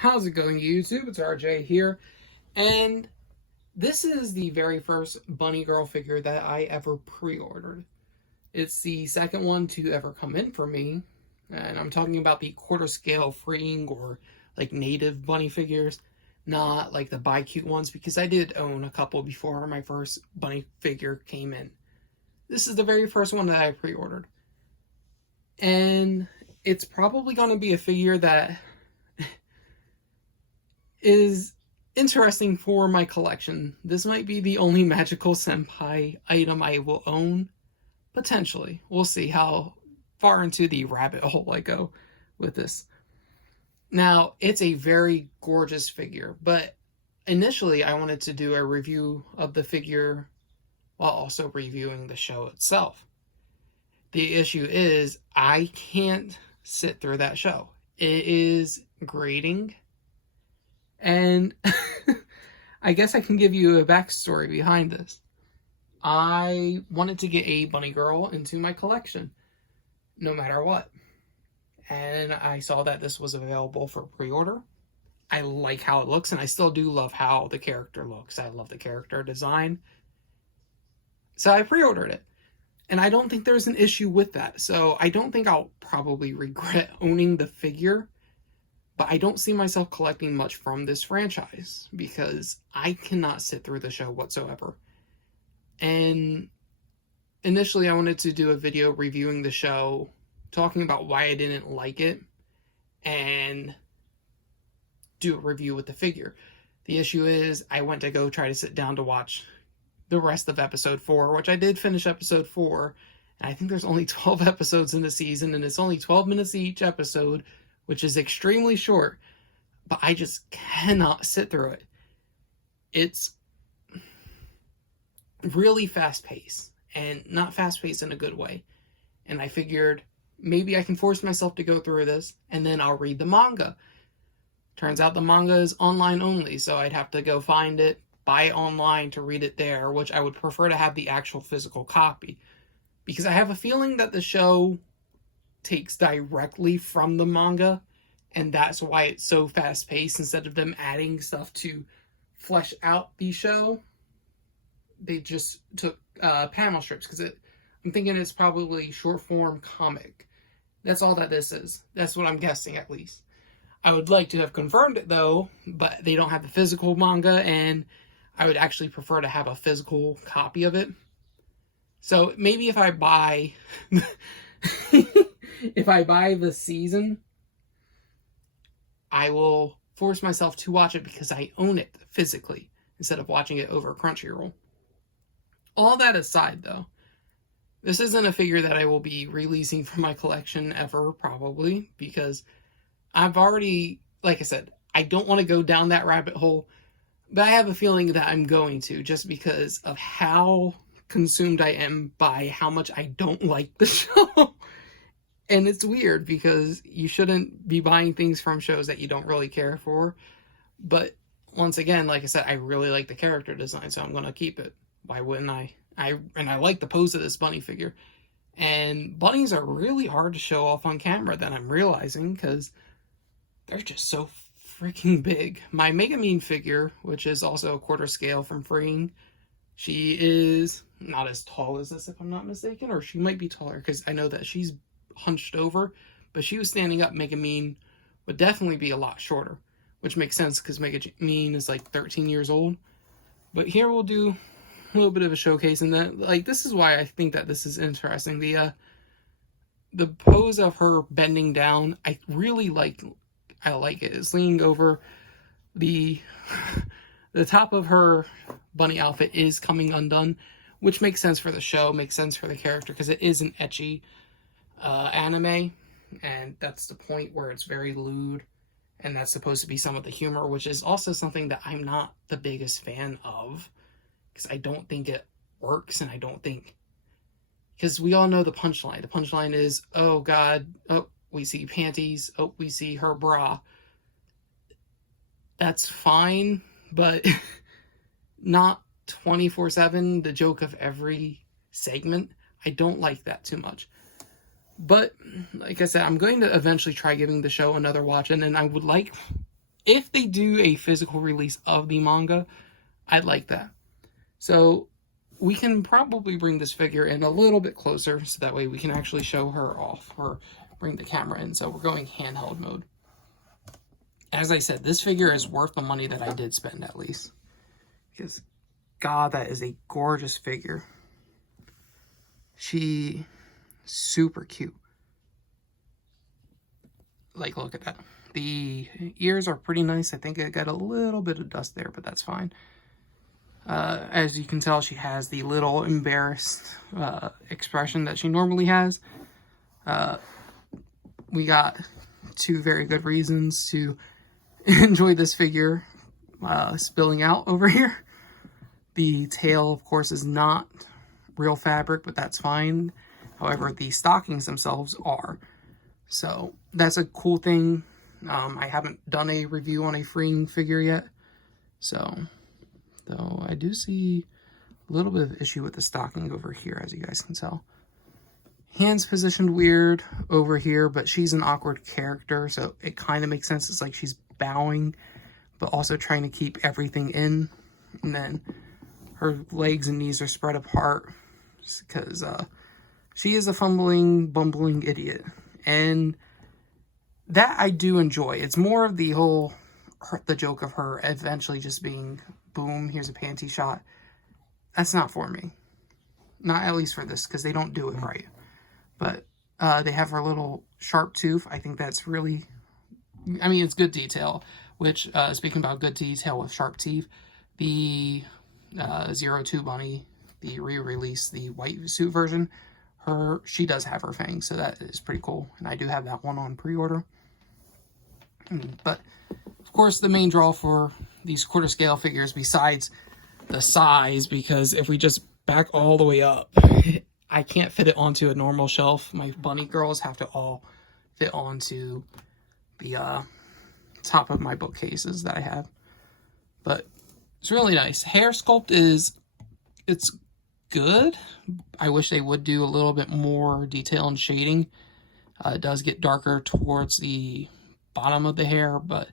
How's it going, YouTube? It's RJ here, and this is the very first Bunny Girl figure that I ever pre-ordered. It's the second one to ever come in for me, and I'm talking about the quarter scale freeing or like native bunny figures, not like the buy cute ones, because I did own a couple before my first bunny figure came in. This is the very first one that I pre-ordered, and it's probably going to be a figure that is interesting for my collection. This might be the only Magical Senpai item I will own, potentially. We'll see how far into the rabbit hole I go with this. Now, it's a very gorgeous figure, but initially I wanted to do a review of the figure while also reviewing the show itself. The issue is I can't sit through that show. It is grating. And I guess I can give you a backstory behind this. I wanted to get a bunny girl into my collection, no matter what. And I saw that this was available for pre-order. I like how it looks, and I still do love how the character looks. I love the character design. So I pre-ordered it. And I don't think there's an issue with that. So I don't think I'll probably regret owning the figure. But I don't see myself collecting much from this franchise because I cannot sit through the show whatsoever. And initially I wanted to do a video reviewing the show, talking about why I didn't like it, and do a review with the figure. The issue is I went to go try to sit down to watch the rest of episode 4, which I did finish episode 4. And I think there's only 12 episodes in the season, and it's only 12 minutes each episode, which is extremely short, but I just cannot sit through it. It's really fast-paced, and not fast-paced in a good way. And I figured maybe I can force myself to go through this, and then I'll read the manga. Turns out the manga is online only, so I'd have to go find it, buy it online to read it there, which I would prefer to have the actual physical copy. Because I have a feeling that the show takes directly from the manga, and that's why it's so fast-paced. Instead of them adding stuff to flesh out the show, they just took panel strips, because I'm thinking it's probably short-form comic. That's all that this is. That's what I'm guessing, at least. I would like to have confirmed it, though, but they don't have the physical manga, and I would actually prefer to have a physical copy of it. So maybe if I buy the season, I will force myself to watch it because I own it physically instead of watching it over Crunchyroll. All that aside, though, this isn't a figure that I will be releasing from my collection ever, probably, because I've already, like I said, I don't want to go down that rabbit hole, but I have a feeling that I'm going to, just because of how consumed I am by how much I don't like the show. And it's weird because you shouldn't be buying things from shows that you don't really care for. But once again, like I said, I really like the character design, so I'm going to keep it. Why wouldn't I? I like the pose of this bunny figure. And bunnies are really hard to show off on camera, that I'm realizing, because they're just so freaking big. My Megumin figure, which is also a quarter scale from Freeing, she is not as tall as this, if I'm not mistaken, or she might be taller, because I know that she's hunched over, but she was standing up. Megumin would definitely be a lot shorter, which makes sense because Megumin is like 13 years old. But here we'll do a little bit of a showcase, and then this is why I think that this is interesting. The pose of her bending down, I really like. I like it. It's leaning over. The top of her bunny outfit is coming undone, which makes sense for the show, makes sense for the character, because it is an ecchi anime, and that's the point where it's very lewd, and that's supposed to be some of the humor, which is also something that I'm not the biggest fan of, because I don't think it works, and I don't think, because we all know the punchline. The punchline is, oh god, oh, we see panties, oh, we see her bra. That's fine, but not 24/7, the joke of every segment. I don't like that too much. But, like I said, I'm going to eventually try giving the show another watch, and then I would like if they do a physical release of the manga, I'd like that. So we can probably bring this figure in a little bit closer so that way we can actually show her off or bring the camera in. So we're going handheld mode. As I said, this figure is worth the money that I did spend, at least. Because, God, that is a gorgeous figure. She, super cute. Like, look at that. The ears are pretty nice. I think I got a little bit of dust there, but that's fine. As you can tell, she has the little embarrassed expression that she normally has. We got two very good reasons to enjoy this figure spilling out over here. The tail, of course, is not real fabric, but that's fine. However, the stockings themselves are. So that's a cool thing. I haven't done a review on a freeing figure yet. So, though I do see a little bit of issue with the stocking over here, as you guys can tell. Hands positioned weird over here, but she's an awkward character, so it kind of makes sense. It's like she's bowing, but also trying to keep everything in. And then her legs and knees are spread apart because she is a fumbling, bumbling idiot. And that I do enjoy. It's more of the whole, the joke of her eventually just being, boom, here's a panty shot. That's not for me. Not at least for this, because they don't do it right. But they have her little sharp tooth. I think that's really, I mean, it's good detail. Which, speaking about good detail with sharp teeth, the 02 Bunny, the re-release, the white suit version, she does have her fangs, so that is pretty cool. And I do have that one on pre-order. But, of course, the main draw for these quarter scale figures, besides the size, because if we just back all the way up, I can't fit it onto a normal shelf. My bunny girls have to all fit onto the top of my bookcases that I have. But it's really nice. Hair sculpt it's good. I wish they would do a little bit more detail and shading. It does get darker towards the bottom of the hair, but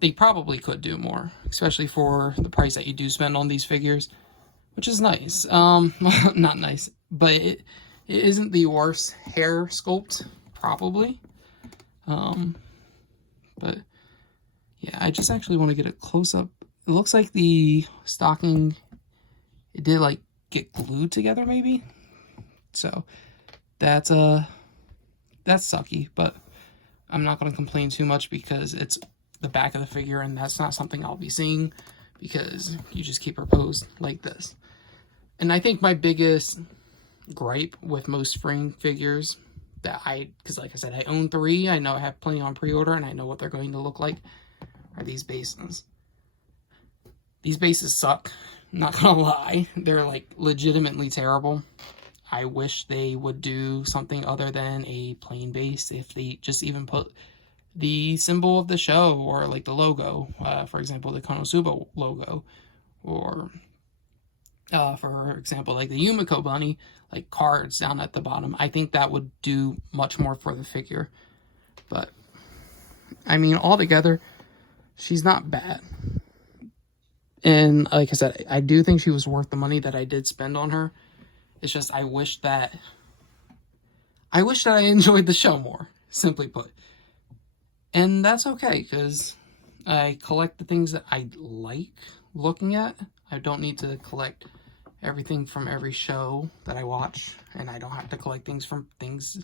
they probably could do more, especially for the price that you do spend on these figures, which is nice. Not nice, but it isn't the worst hair sculpt, probably. But yeah, I just actually want to get a close-up. It looks like the stocking, it did like get glued together maybe. So that's sucky, but I'm not going to complain too much because it's the back of the figure and that's not something I'll be seeing because you just keep her posed like this. And I think my biggest gripe with most freeing figures because like I said, I own 3, I know I have plenty on pre-order and I know what they're going to look like, are these bases. These bases suck, not gonna lie. They're like legitimately terrible. I wish they would do something other than a plain base. If they just even put the symbol of the show or like the logo, for example, the Konosuba logo, or for example, like the Yumiko Bunny, like cards down at the bottom. I think that would do much more for the figure. But, I mean, altogether, she's not bad. And like I said, I do think she was worth the money that I did spend on her. It's just I wish that I enjoyed the show more, simply put. And that's okay, because I collect the things that I like looking at. I don't need to collect everything from every show that I watch, and I don't have to collect things from things.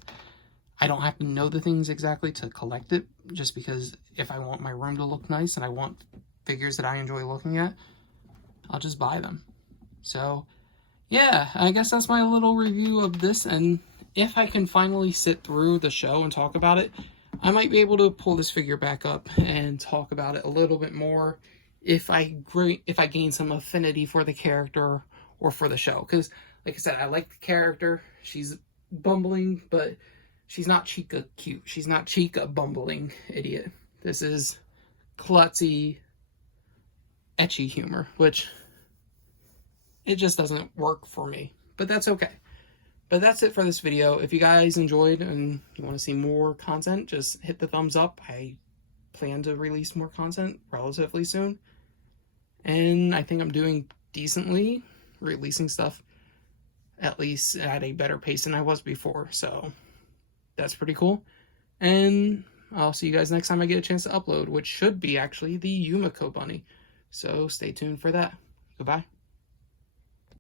I don't have to know the things exactly to collect it, just because if I want my room to look nice and I want figures that I enjoy looking at, I'll just buy them. So, yeah, I guess that's my little review of this, and if I can finally sit through the show and talk about it, I might be able to pull this figure back up and talk about it a little bit more if I gain some affinity for the character or for the show. Because, like I said, I like the character. She's bumbling, but she's not Chica cute. She's not Chica bumbling idiot. This is klutzy, ecchi humor, which it just doesn't work for me. But that's okay. But that's it for this video. If you guys enjoyed and you want to see more content, just hit the thumbs up. I plan to release more content relatively soon. And I think I'm doing decently, releasing stuff at least at a better pace than I was before. So that's pretty cool. And I'll see you guys next time I get a chance to upload, which should be actually the Yumiko bunny. So stay tuned for that. Goodbye.